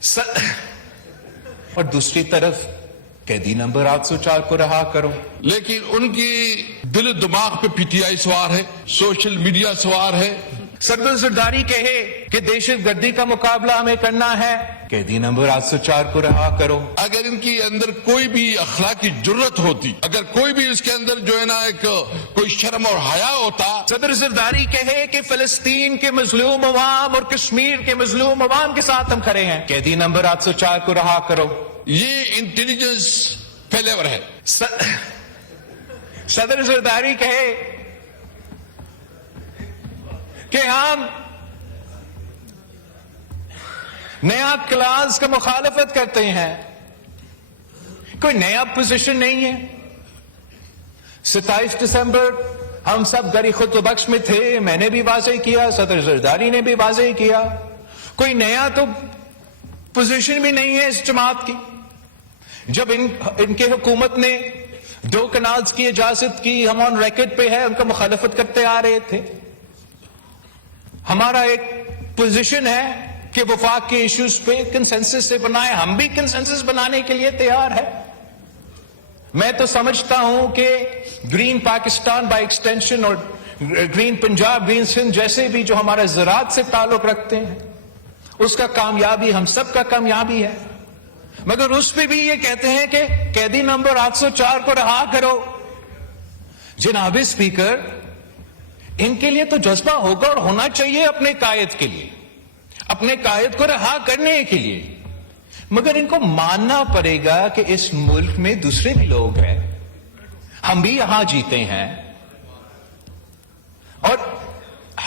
اور دوسری طرف قیدی نمبر 804 کو رہا کرو. لیکن ان کی دل و دماغ پہ پی ٹی آئی سوار ہے, سوشل میڈیا سوار ہے. سردار زرداری کہے کہ دہشت گردی کا مقابلہ ہمیں کرنا ہے, قیدی نمبر 804 کو رہا کرو. اگر ان کی اندر کوئی بھی اخلاقی جرت ہوتی, اگر کوئی بھی اس کے اندر جو ہے نا ایک کوئی شرم اور حیا ہوتا. صدر زرداری کہے کہ فلسطین کے مظلوم عوام اور کشمیر کے مظلوم عوام کے ساتھ ہم کھڑے ہیں, قیدی نمبر 804 کو رہا کرو. یہ انٹیلیجنس فیلیور ہے. صدر زرداری کہے کہ ہم نیا کلاس کا مخالفت کرتے ہیں, کوئی نیا پوزیشن نہیں ہے. 27 دسمبر ہم سب گری خطبہ بخش میں تھے, میں نے بھی واضح کیا, صدر زرداری نے بھی واضح کیا, کوئی نیا تو پوزیشن بھی نہیں ہے اس جماعت کی. جب ان کے حکومت نے 2 کنالز کی اجازت کی, ہم آن ریکارڈ پہ ہے, ان کا مخالفت کرتے آ رہے تھے. ہمارا ایک پوزیشن ہے کہ وفاق کے ایشوز پہ کنسنسس سے بنائے, ہم بھی کنسنسس بنانے کے لیے تیار ہے. میں تو سمجھتا ہوں کہ گرین پاکستان بائی ایکسٹینشن اور گرین پنجاب, گرین سندھ جیسے بھی جو ہمارا زراعت سے تعلق رکھتے ہیں, اس کا کامیابی ہم سب کا کامیابی ہے. مگر اس پہ بھی یہ کہتے ہیں کہ قیدی نمبر 804 کو رہا کرو. جناب اسپیکر, ان کے لیے تو جذبہ ہوگا اور ہونا چاہیے اپنے قائد کے لیے, اپنے قائد کو رہا کرنے کے لیے, مگر ان کو ماننا پڑے گا کہ اس ملک میں دوسرے بھی لوگ ہیں, ہم بھی یہاں جیتے ہیں, اور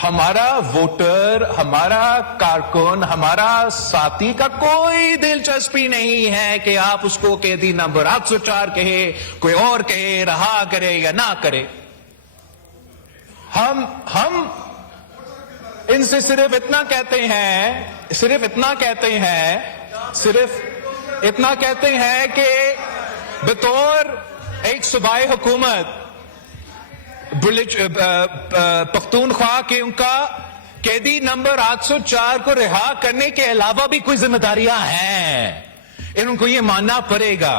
ہمارا ووٹر, ہمارا کارکن, ہمارا ساتھی کا کوئی دلچسپی نہیں ہے کہ آپ اس کو قیدی نمبر 804 کہے, کوئی اور کہے, رہا کرے یا نہ کرے. ہم ان سے صرف اتنا کہتے ہیں کہ بطور ایک صوبائی حکومت پختونخوا کے ان کا قیدی نمبر 804 کو رہا کرنے کے علاوہ بھی کوئی ذمہ داریاں ہیں, ان کو یہ ماننا پڑے گا,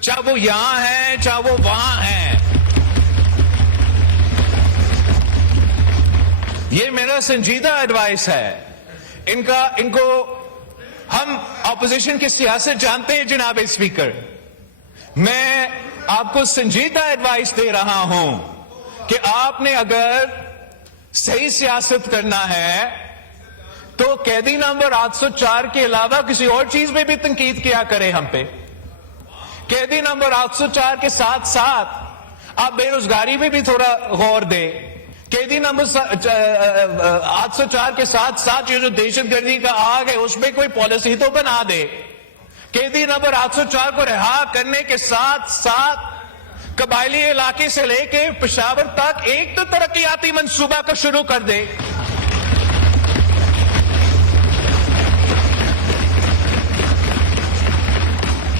چاہے وہ یہاں ہیں چاہے وہ وہاں ہیں. یہ میرا سنجیدہ ایڈوائس ہے ان کو. ہم اپوزیشن کی سیاست جانتے ہیں جناب اسپیکر, میں آپ کو سنجیدہ ایڈوائس دے رہا ہوں کہ آپ نے اگر صحیح سیاست کرنا ہے تو قیدی نمبر 804 کے علاوہ کسی اور چیز میں بھی تنقید کیا کرے ہم پہ. قیدی نمبر 804 کے ساتھ ساتھ آپ بے روزگاری میں بھی تھوڑا غور دیں. قیدی نمبر 804 کے ساتھ ساتھ یہ جو دہشت گردی کا آگ ہے اس میں کوئی پالیسی تو بنا دے. قیدی نمبر 804 کو رہا کرنے کے ساتھ ساتھ قبائلی علاقے سے لے کے پشاور تک ایک تو ترقیاتی منصوبہ کو شروع کر دے.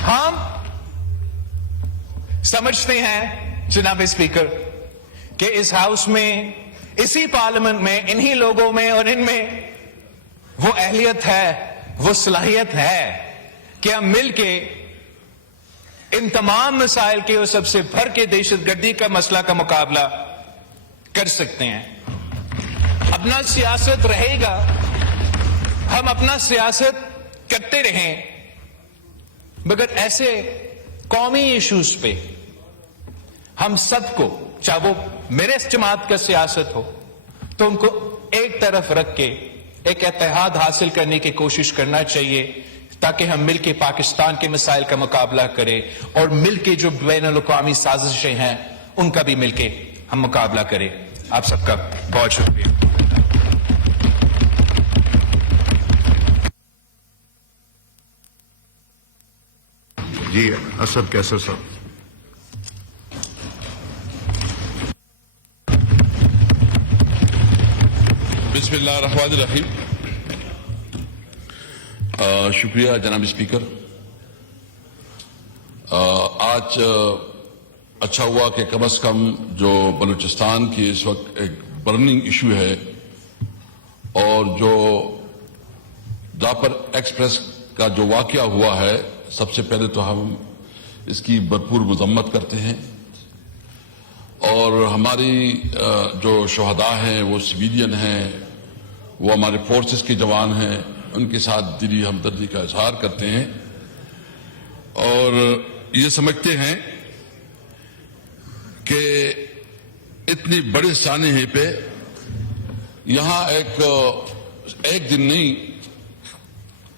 ہم سمجھتے ہیں جناب اسپیکر کہ اس ہاؤس میں, اسی پارلیمنٹ میں, انہی لوگوں میں اور ان میں وہ اہلیت ہے, وہ صلاحیت ہے کہ ہم مل کے ان تمام مسائل کے اور سب سے بڑھ کے دہشت گردی کا مسئلہ کا مقابلہ کر سکتے ہیں. اپنا سیاست رہے گا, ہم اپنا سیاست کرتے رہیں, مگر ایسے قومی ایشوز پہ ہم سب کو, چاہے وہ میرے جماعت کا سیاست ہو, تو ان کو ایک طرف رکھ کے ایک اتحاد حاصل کرنے کی کوشش کرنا چاہیے تاکہ ہم مل کے پاکستان کے مسائل کا مقابلہ کریں اور مل کے جو بین الاقوامی سازشیں ہیں ان کا بھی مل کے ہم مقابلہ کریں. آپ سب کا بہت شکریہ. جی اسد کیسر صاحب. بسم اللہ الرحمن الرحیم. شکریہ جناب اسپیکر. آج اچھا ہوا کہ کم از کم جو بلوچستان کی اس وقت ایک برننگ ایشو ہے اور جو جہاں پر ایکسپریس کا جو واقعہ ہوا ہے، سب سے پہلے تو ہم اس کی بھرپور مذمت کرتے ہیں، اور ہماری جو شہداء ہیں وہ سویلین ہیں، وہ ہمارے فورسز کے جوان ہیں، ان کے ساتھ دلی ہمدردی کا اظہار کرتے ہیں، اور یہ سمجھتے ہیں کہ اتنی بڑے سانحے پہ یہاں ایک دن نہیں،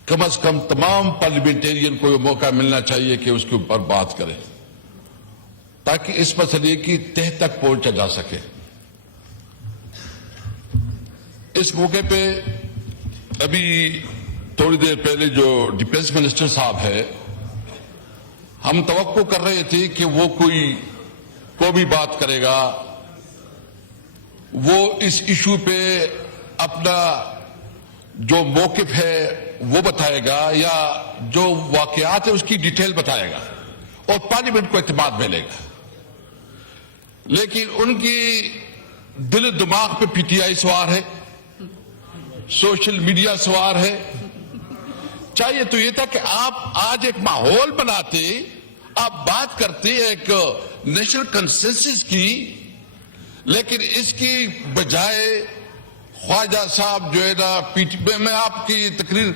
کم از کم تمام پارلیمنٹیرین کو یہ موقع ملنا چاہیے کہ اس کے اوپر بات کریں، تاکہ اس مسئلے کی تہ تک پہنچا جا سکے۔ اس موقع پہ ابھی تھوڑی دیر پہلے جو ڈیفنس منسٹر صاحب ہے، ہم توقع کر رہے تھے کہ وہ کوئی بھی بات کرے گا، وہ اس ایشو پہ اپنا جو موقف ہے وہ بتائے گا، یا جو واقعات ہے اس کی ڈیٹیل بتائے گا اور پارلیمنٹ کو اعتماد ملے گا۔ لیکن ان کی دل و دماغ پہ پی ٹی آئی سوار ہے، سوشل میڈیا سوار ہے۔ چاہیے تو یہ تھا کہ آپ آج ایک ماحول بناتے، آپ بات کرتے ایک نیشنل کنسنسس کی، لیکن اس کی بجائے خواجہ صاحب جو ہے نا میں آپ کی تقریر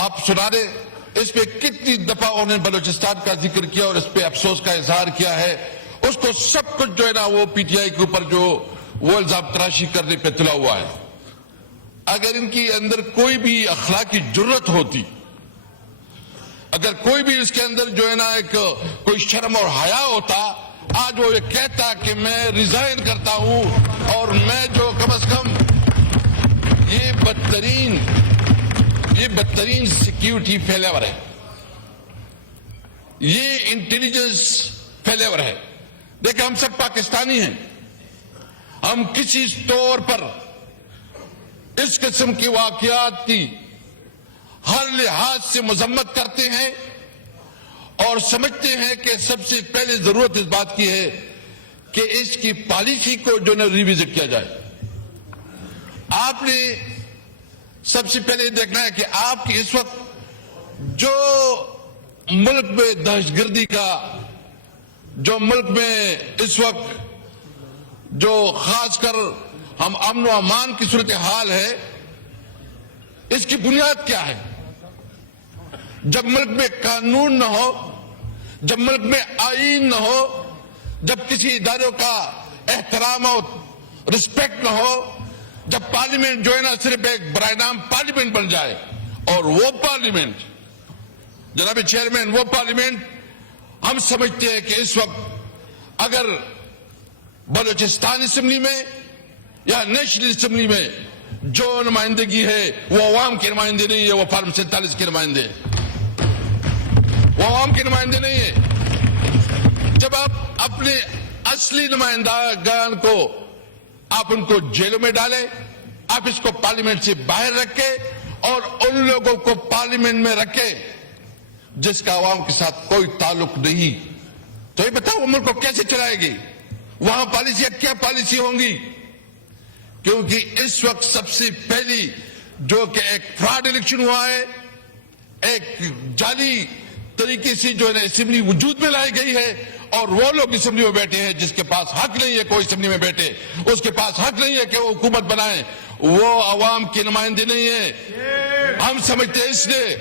آپ سنا دیں، اس پہ کتنی دفعہ انہوں نے بلوچستان کا ذکر کیا اور اس پہ افسوس کا اظہار کیا ہے، اس کو سب کچھ جو ہے نا وہ پی ٹی آئی کے اوپر جو وہ الزام تراشی کرنے پہ تلا ہوا ہے۔ اگر ان کی اندر کوئی بھی اخلاقی جرت ہوتی، اگر کوئی بھی اس کے اندر جو ہے نا ایک کوئی شرم اور حیا ہوتا، آج وہ یہ کہتا کہ میں ریزائن کرتا ہوں، اور میں جو کم از کم یہ بدترین سیکیورٹی فیلیور ہے، یہ انٹیلیجنس فیلیور ہے۔ دیکھیں ہم سب پاکستانی ہیں، ہم کسی طور پر اس قسم کے واقعات کی ہر لحاظ سے مذمت کرتے ہیں، اور سمجھتے ہیں کہ سب سے پہلے ضرورت اس بات کی ہے کہ اس کی پالیسی کو جو ہے ریویزٹ کیا جائے۔ آپ نے سب سے پہلے دیکھنا ہے کہ آپ کی اس وقت جو ملک میں دہشت گردی کا، جو ملک میں اس وقت جو خاص کر ہم امن و امان کی صورتحال ہے، اس کی بنیاد کیا ہے؟ جب ملک میں قانون نہ ہو، جب ملک میں آئین نہ ہو، جب کسی اداروں کا احترام اور رسپیکٹ نہ ہو، جب پارلیمنٹ جو ہے نا صرف ایک برائے نام پارلیمنٹ بن جائے، اور وہ پارلیمنٹ جناب چیئرمین، وہ پارلیمنٹ ہم سمجھتے ہیں کہ اس وقت اگر بلوچستان اسمبلی میں یا نیشنل اسمبلی میں جو نمائندگی ہے وہ عوام کی نمائندے نہیں ہے، وہ فارم 47 کے نمائندے، وہ عوام کے نمائندے نہیں ہے۔ جب آپ اپنے اصلی نمائندگان کو آپ ان کو جیلوں میں ڈالیں، آپ اس کو پارلیمنٹ سے باہر رکھیں، اور ان لوگوں کو پارلیمنٹ میں رکھیں جس کا عوام کے ساتھ کوئی تعلق نہیں، تو یہ بتاؤ وہ ملک کو کیسے چلائے گی؟ وہاں پالیسیاں کیا پالیسی ہوں گی؟ کیونکہ اس وقت سب سے پہلی جو کہ ایک فراڈ الیکشن ہوا ہے، ایک جعلی طریقے سے جو ہے اسمبلی وجود میں لائی گئی ہے، اور وہ لوگ اسمبلی میں بیٹھے ہیں جس کے پاس حق نہیں ہے کوئی اسمبلی میں بیٹھے، اس کے پاس حق نہیں ہے کہ وہ حکومت بنائیں، وہ عوام کے نمائندے نہیں ہیں۔ ہم سمجھتے ہیں اس لیے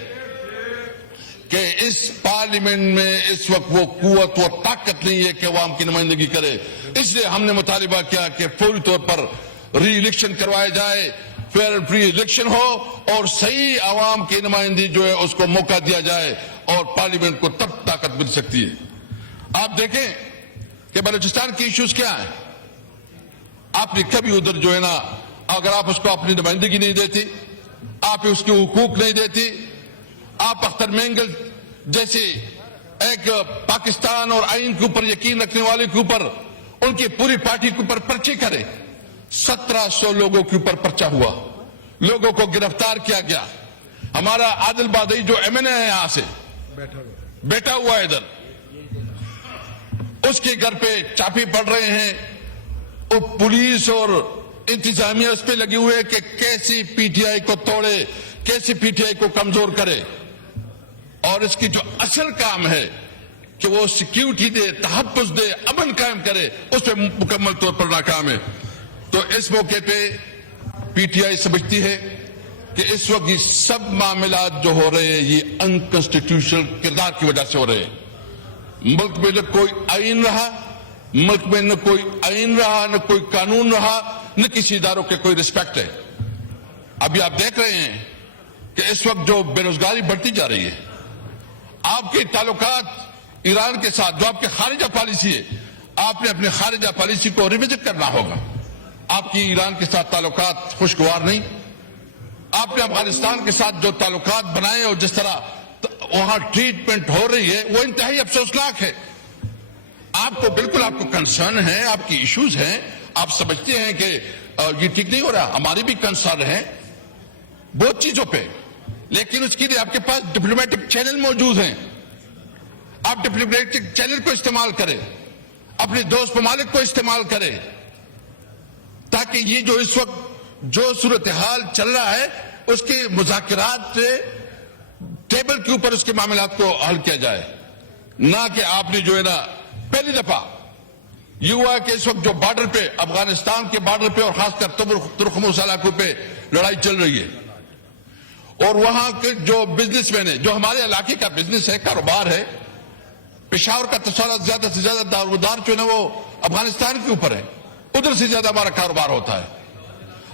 کہ اس پارلیمنٹ میں اس وقت وہ قوت و طاقت نہیں ہے کہ عوام کی نمائندگی کرے، اس لیے ہم نے مطالبہ کیا کہ فوری طور پر ری الیکشن کروایا جائے، فیئر اینڈ فری الیکشن ہو، اور صحیح عوام کی نمائندگی جو ہے اس کو موقع دیا جائے، اور پارلیمنٹ کو تب طاقت مل سکتی ہے۔ آپ دیکھیں کہ بلوچستان کی ایشوز کیا ہیں، آپ نے کبھی ادھر جو ہے نا اگر آپ اس کو اپنی نمائندگی نہیں دیتی، آپ اس کے حقوق نہیں دیتی، آپ اختر مینگل جیسے ایک پاکستان اور آئین کے اوپر یقین رکھنے والے کے اوپر ان کی پوری پارٹی کے اوپر پرچے کرے، 1700 لوگوں کے اوپر پرچہ ہوا، لوگوں کو گرفتار کیا گیا۔ ہمارا عادل بادئی جو ایم این اے ہے یہاں سے بیٹھا ہوا ہے ادھر، اس کے گھر پہ چاپے پڑ رہے ہیں، وہ پولیس اور انتظامیہ اس پہ لگے ہوئے کہ کیسے پی ٹی آئی کو توڑے، کیسے پی ٹی آئی کو کمزور کرے۔ اور اس کی جو اصل کام ہے کہ وہ سیکیورٹی دے, تحفظ دے, امن قائم کرے, اس پہ مکمل طور پر ناکام ہے. تو اس موقع پہ پی ٹی آئی سمجھتی ہے کہ اس وقت یہ سب معاملات جو ہو رہے ہیں یہ انکانسٹیٹیوشنل کردار کی وجہ سے ہو رہے ہیں. ملک میں نہ کوئی آئین رہا, ملک میں نہ کوئی آئین رہا, نہ کوئی قانون رہا, نہ کسی اداروں کے کوئی رسپیکٹ ہے. ابھی آپ دیکھ رہے ہیں کہ اس وقت جو بے روزگاری بڑھتی جا رہی ہے, آپ کے تعلقات ایران کے ساتھ جو آپ کی خارجہ پالیسی ہے, آپ نے اپنے خارجہ پالیسی کو ریوزٹ کرنا ہوگا. آپ کی ایران کے ساتھ تعلقات خوشگوار نہیں. آپ نے افغانستان کے ساتھ جو تعلقات بنائے اور جس طرح وہاں ٹریٹمنٹ ہو رہی ہے وہ انتہائی افسوسناک ہے. آپ کو بالکل آپ کو کنسرن ہے, آپ کی ایشوز ہیں, آپ سمجھتے ہیں کہ یہ ٹھیک نہیں ہو رہا. ہماری بھی کنسرن ہے بہت چیزوں پہ, لیکن اس کے لیے آپ کے پاس ڈپلومیٹک چینل موجود ہیں. آپ ڈپلومیٹک چینل کو استعمال کریں, اپنے دوست ممالک کو استعمال کریں, تاکہ یہ جو اس وقت جو صورتحال چل رہا ہے اس کے مذاکرات سے ٹیبل کے اوپر اس کے معاملات کو حل کیا جائے. نہ کہ آپ نے جو ہے نا پہلی دفعہ یہ ہوا کہ اس وقت جو بارڈر پہ افغانستان کے بارڈر پہ اور خاص کر ترکمن علاقوں پہ لڑائی چل رہی ہے, اور وہاں کے جو بزنس مین ہے, جو ہمارے علاقے کا بزنس ہے, کاروبار ہے, پشاور کا تصالح زیادہ سے زیادہ دارومدار جو ہے نا وہ افغانستان کے اوپر ہے, ادھر سے زیادہ ہمارا کاروبار ہوتا ہے.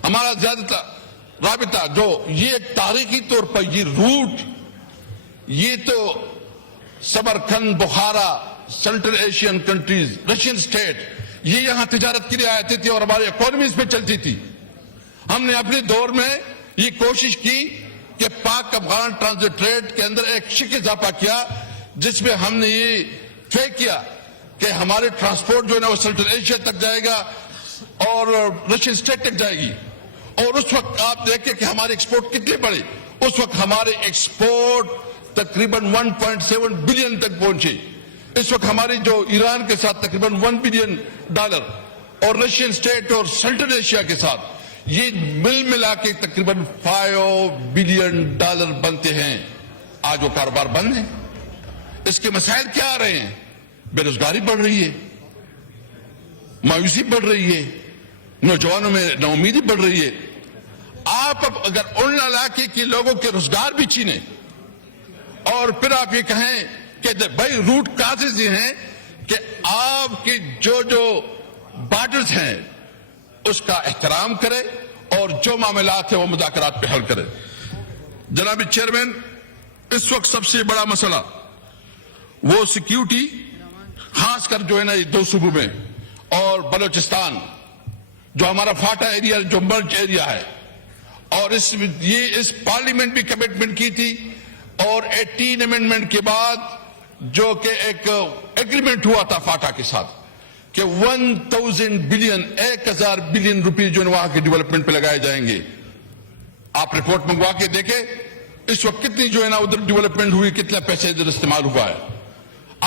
ہمارا زیادہ رابطہ جو یہ ایک تاریخی طور پر یہ روٹ, یہ تو Samarkand, Bukhara, central Asian countries, Russian state, یہ یہاں تجارت کے لیے آتی تھی اور ہماری اکانومیز پہ چلتی تھی. ہم نے اپنے دور میں یہ کوشش کی کہ پاک افغان ٹرانزٹ ٹریڈ کے اندر ایک شکل اضافہ کیا, جس میں ہم نے یہ طے کیا کہ ہمارے ٹرانسپورٹ جو ہے نا وہ سینٹرل ایشیا تک جائے گا اور رشین سٹیٹ تک جائے گی. اور اس وقت آپ دیکھیں کہ ہمارے ایکسپورٹ کتنے بڑے, اس وقت ہمارے ایکسپورٹ تقریباً 1.7 بلین تک پہنچے. اس وقت ہماری جو ایران کے ساتھ تقریباً $1 بلین اور رشین سٹیٹ اور سینٹرل ایشیا کے ساتھ یہ مل ملا کے تقریباً $5 بلین بنتے ہیں. آج وہ کاروبار بند ہے. اس کے مسائل کیا آ رہے ہیں؟ بے روزگاری بڑھ رہی ہے, مایوسی بڑھ رہی ہے, نوجوانوں میں ناامیدی بڑھ رہی ہے. آپ اب اگر ان علاقے کے لوگوں کے روزگار بھی چھینے اور پھر آپ یہ کہیں کہ بھائی روٹ کازز یہ ہیں کہ آپ کے جو بارڈرز ہیں اس کا احترام کرے اور جو معاملات ہیں وہ مذاکرات پہ حل کرے. جناب چیئرمین, اس وقت سب سے بڑا مسئلہ وہ سیکیورٹی, خاص کر جو ہے نا یہ دو صوبوں میں اور بلوچستان جو ہمارا فاٹا ایریا جو مرج ایریا ہے, اور اس پارلیمنٹ بھی کمٹمنٹ کی تھی اور 18 امینڈمنٹ کے بعد جو کہ ایک ایگریمنٹ ہوا تھا فاٹا کے ساتھ کہ 1000 بلین روپیز جو وہاں کے ڈیولپمنٹ پہ لگائے جائیں گے. آپ رپورٹ منگوا کے دیکھیں اس وقت کتنی جو ہے نا ادھر ڈیولپمنٹ ہوئی, کتنا پیسے ادھر استعمال ہوا ہے.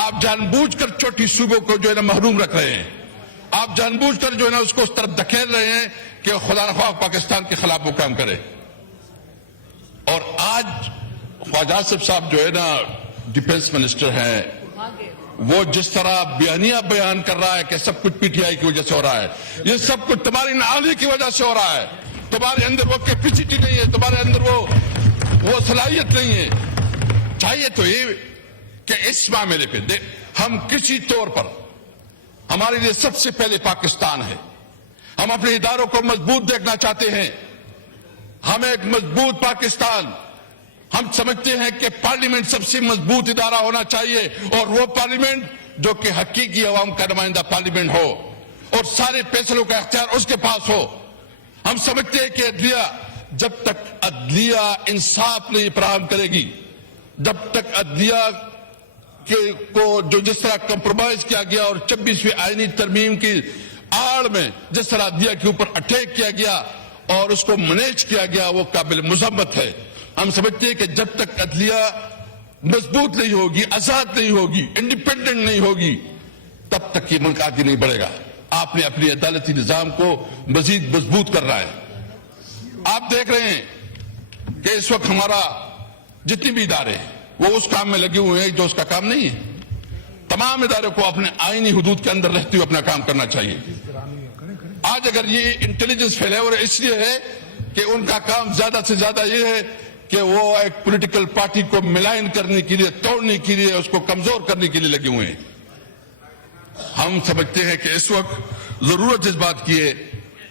آپ جان بوجھ کر چھوٹی صوبوں کو جو ہے نا محروم رکھ رہے ہیں. آپ جان بوجھ کر جو ہے نا اس کو اس طرف دھکیل رہے ہیں کہ خدا نخواہ پاکستان کے خلاف وہ کام کرے. اور آج خواجہ آصف صاحب جو ہے نا ڈیفنس منسٹر ہیں, وہ جس طرح بیانیہ بیان کر رہا ہے کہ سب کچھ پی ٹی آئی کی وجہ سے ہو رہا ہے, یہ سب کچھ تمہاری نااہلی کی وجہ سے ہو رہا ہے. تمہارے اندر وہ کیپیسٹی نہیں ہے, تمہارے اندر وہ صلاحیت نہیں ہے. چاہیے تو یہ کہ اس معاملے پہ ہم کسی طور پر, ہمارے لیے سب سے پہلے پاکستان ہے, ہم اپنے اداروں کو مضبوط دیکھنا چاہتے ہیں. ہمیں ایک مضبوط پاکستان, ہم سمجھتے ہیں کہ پارلیمنٹ سب سے مضبوط ادارہ ہونا چاہیے اور وہ پارلیمنٹ جو کہ حقیقی عوام کا نمائندہ پارلیمنٹ ہو اور سارے فیصلوں کا اختیار اس کے پاس ہو. ہم سمجھتے ہیں کہ عدلیہ, جب تک عدلیہ انصاف نہیں فراہم کرے گی, جب تک عدلیہ کو جو جس طرح کمپرومائز کیا گیا اور 26ویں آئینی ترمیم کی آڑ میں جس طرح عدلیہ کے اوپر اٹیک کیا گیا اور اس کو مینیج کیا گیا, وہ قابل مذمت ہے. ہم سمجھتے ہیں کہ جب تک عدلیہ مضبوط نہیں ہوگی, آزاد نہیں ہوگی, انڈیپینڈنٹ نہیں ہوگی, تب تک یہ ملک آگے نہیں بڑھے گا. آپ نے اپنی عدالتی نظام کو مزید مضبوط کر رہا ہے. آپ دیکھ رہے ہیں کہ اس وقت ہمارا جتنی بھی ادارے ہیں وہ اس کام میں لگے ہوئے ہیں جو اس کا کام نہیں ہے. تمام اداروں کو اپنے آئینی حدود کے اندر رہتے ہوئے اپنا کام کرنا چاہیے. آج اگر یہ انٹیلیجنس فیلیور اس لیے ہے کہ ان کا کام زیادہ سے زیادہ یہ ہے کہ وہ ایک پولیٹیکل پارٹی کو ملائن کرنے کے لیے, توڑنے کے لیے, اس کو کمزور کرنے کے لیے لگے ہوئے ہیں. ہم سمجھتے ہیں کہ اس وقت ضرورت اس بات کی ہے,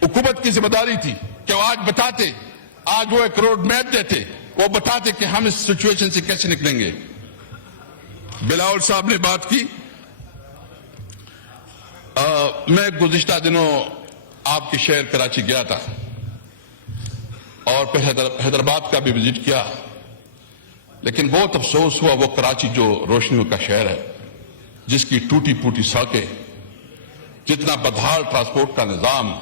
حکومت کی ذمہ داری تھی کہ وہ آج بتاتے, آج وہ ایک روڈ میپ دیتے, وہ بتاتے کہ ہم اس سچویشن سے کیسے نکلیں گے. بلاول صاحب نے بات کی. میں گزشتہ دنوں آپ کے شہر کراچی گیا تھا اور پھر حیدرآباد کا بھی وزٹ کیا, لیکن بہت افسوس ہوا وہ کراچی جو روشنیوں کا شہر ہے, جس کی ٹوٹی پھوٹی سڑکیں, جتنا بدحال ٹرانسپورٹ کا نظام,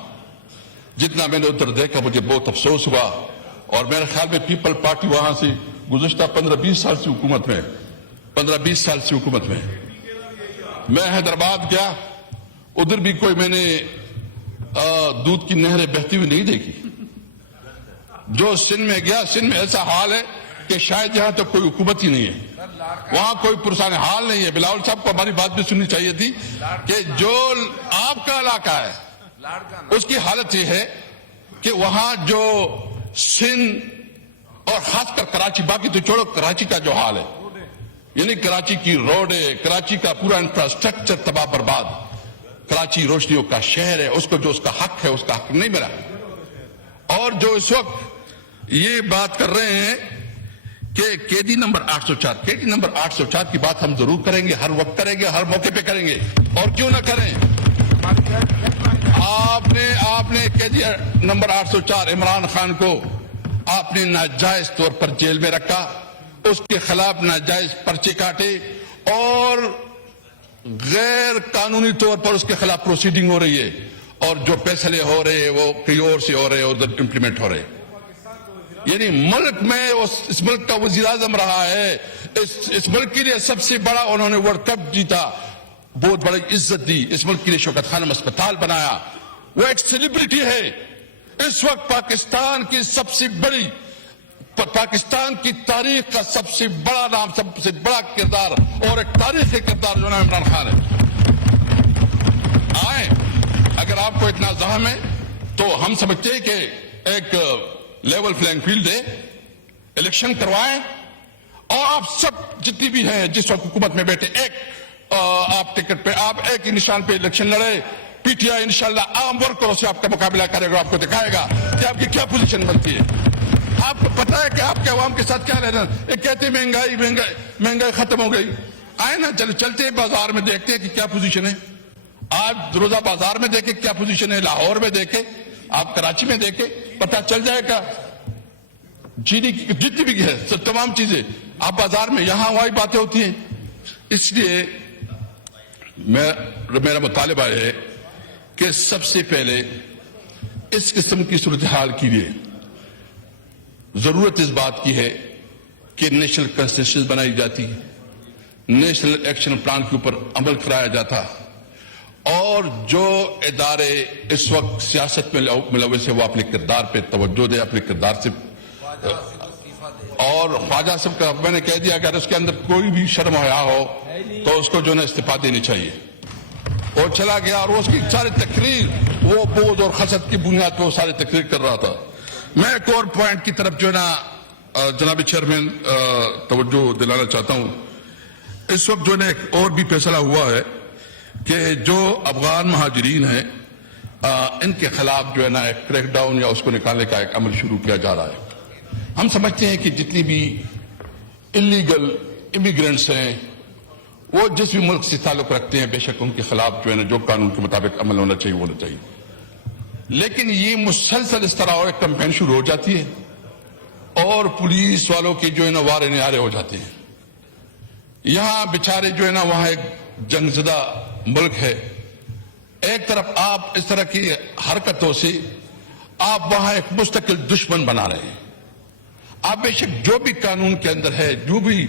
جتنا میں نے ادھر دیکھا مجھے بہت افسوس ہوا. اور میرے خیال میں پیپل پارٹی وہاں سے گزشتہ 15-20 سال سے حکومت میں, 15-20 سال سے حکومت میں. میں حیدرآباد گیا, ادھر بھی کوئی میں نے دودھ کی نہریں بہتی ہوئی نہیں دیکھی. جو سندھ میں گیا, سندھ میں ایسا حال ہے کہ شاید یہاں تک کوئی حکومت ہی نہیں ہے, وہاں کوئی پرسان حال نہیں ہے. بلاول صاحب کو ہماری بات بھی سننی چاہیے تھی کہ جو آپ کا علاقہ ہے اس کی حالت یہ ہے کہ وہاں جو سندھ اور خاص کر کراچی, باقی تو چھوڑو, کراچی کا جو حال ہے, یعنی کراچی کی روڈیں, کراچی کا پورا انفراسٹرکچر تباہ برباد. کراچی روشنیوں کا شہر ہے, اس کو جو اس کا حق ہے اس کا حق نہیں ملا. اور جو اس وقت یہ بات کر رہے ہیں کہ KD نمبر 804, KD نمبر 804 کی بات ہم ضرور کریں گے, ہر وقت کریں گے, ہر موقع پہ کریں گے, اور کیوں نہ کریں. آپ نے KD نمبر 804 عمران خان کو آپ نے ناجائز طور پر جیل میں رکھا, اس کے خلاف ناجائز پرچے کاٹے, اور غیر قانونی طور پر اس کے خلاف پروسیڈنگ ہو رہی ہے, اور جو فیصلے ہو رہے ہیں وہ کئی اور سے ہو رہے ہیں, ادھر امپلیمنٹ ہو رہے ہیں. یعنی ملک میں اس ملک کا وزیر اعظم رہا ہے, اس ملک کے لیے سب سے بڑا انہوں نے ورلڈ کپ جیتا, بہت بڑی عزت دی, اس ملک کے لیے شوکت خانم اسپتال بنایا, وہ ایک سیلیبریٹی ہے. اس وقت پاکستان کی سب سے بڑی, پاکستان کی تاریخ کا سب سے بڑا نام, سب سے بڑا کردار اور ایک تاریخی کردار جو نام عمران خان ہے. آئیں, اگر آپ کو اتنا زحم ہے تو ہم سمجھتے ہیں کہ ایک لیول فلینگ فیلڈ دے, الیکشن کروائیں, اور آپ سب جتنی بھی ہیں جس وقت حکومت میں بیٹھے, ایک آپ ٹکٹ پہ, آپ ایک ہی نشان پہ الیکشن لڑے. PTI انشاءاللہ عام ورکروں سے آپ کا مقابلہ کرے گا, آپ کو دکھائے گا کہ آپ کی کیا پوزیشن بنتی ہے. آپ کو پتا ہے کہ آپ کے عوام کے ساتھ کیا رہنا. ایک کہتے ہیں مہنگائی ختم ہو گئی. آئے نا, چلتے ہیں بازار میں, دیکھتے ہیں کہ کیا پوزیشن ہے. آج روزہ بازار میں دیکھیں کیا پوزیشن ہے, لاہور میں دیکھیں, آپ کراچی میں دیکھیں, پتہ چل جائے گا. چینی جتنی بھی ہے تمام چیزیں آپ بازار میں, یہاں وہی باتیں ہوتی ہیں. اس لیے میرا مطالبہ ہے کہ سب سے پہلے اس قسم کی صورتحال کے لیے ضرورت اس بات کی ہے کہ نیشنل کنسنسس بنائی جاتی, نیشنل ایکشن پلان کے اوپر عمل کرایا جاتا, اور جو ادارے اس وقت سیاست میں ملوث ہے وہ اپنے کردار پہ توجہ دے, اپنے کردار سے. اور خواجہ صاحب کا میں نے کہہ دیا اگر اس کے اندر کوئی بھی شرم و حیا ہو تو اس کو جو ہے استعفا دینی چاہیے. اور چلا گیا, اور اس کی ساری تقریر وہ بوجھ اور خسد کی بنیاد پہ وہ ساری تقریر کر رہا تھا. میں ایک اور پوائنٹ کی طرف جو ہے نا جناب چیئرمین توجہ دلانا چاہتا ہوں. اس وقت جو ہے نا ایک اور بھی فیصلہ ہوا ہے کہ جو افغان مہاجرین ہیں ان کے خلاف جو ہے نا ایک کریک ڈاؤن یا اس کو نکالنے کا ایک عمل شروع کیا جا رہا ہے. ہم سمجھتے ہیں کہ جتنی بھی انلیگل امیگرینٹس ہیں وہ جس بھی ملک سے تعلق رکھتے ہیں, بے شک ان کے خلاف جو ہے نا جو قانون کے مطابق عمل ہونا چاہیے ہونا چاہیے. لیکن یہ مسلسل اس طرح ایک کمپین شروع ہو جاتی ہے اور پولیس والوں کے جو ہے نا وارے نیارے ہو جاتے ہیں. یہاں بیچارے جو ہے نا وہاں ایک جنگ زدہ ملک ہے, ایک طرف آپ اس طرح کی حرکتوں سے آپ وہاں ایک مستقل دشمن بنا رہے ہیں. آپ بے شک جو بھی قانون کے اندر ہے, جو بھی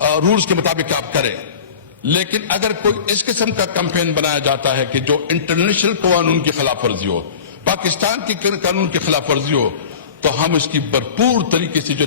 رولز کے مطابق آپ کریں, لیکن اگر کوئی اس قسم کا کمپین بنایا جاتا ہے کہ جو انٹرنیشنل قانون کی خلاف ورزی ہو, پاکستان کی قانون کی خلاف ورزی ہو, تو ہم اس کی بھرپور طریقے سے جو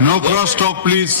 No cross talk, please.